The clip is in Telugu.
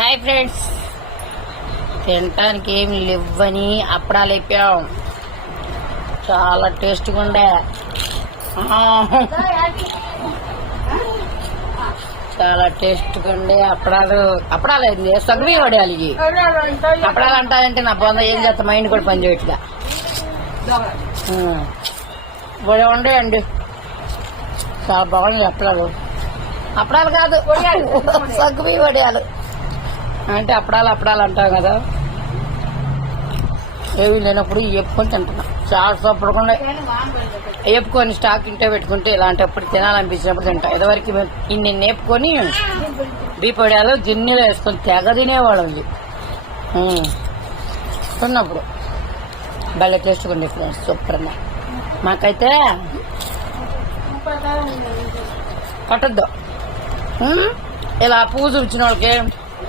హాయ్ ఫ్రెండ్స్, తినటానికి ఏమి లేవని అప్పడాలు వేపాం. చాలా టేస్ట్గా ఉండే. చాలా టేస్ట్గా ఉండే అప్పడాలు అయింది. సగ్రీ వడియాలి. ఇవి అప్పడాలు అంటారంటే నా బొంద ఏం చేస్తా, మైండ్ కూడా పని చేయట్లా. ఉండేయండి, చాలా బాగుంది. అప్పడాలు కాదు, సగ్గుబి వడియాలు అంటే అప్పడాలు అంటాం కదా. ఏవి లేనప్పుడు వేపుకొని తింటున్నాం. చాలా సూపర్గా వేపుకొని స్టాక్ ఇంటే పెట్టుకుంటే ఇలాంటప్పుడు తినాలనిపించినప్పుడు తింటాం. ఇదివరకు ఇన్ని నేపుకొని బీపొడియాలు గిన్నెలో వేసుకొని తెగ తినేవాళ్ళం. ఇది తిన్నప్పుడు భలే టేస్ట్గా ఉండే ఫ్రెండ్స్, సూపర్గా. మాకైతే పట్టద్దు ఇలా పూజ వచ్చిన వాళ్ళకి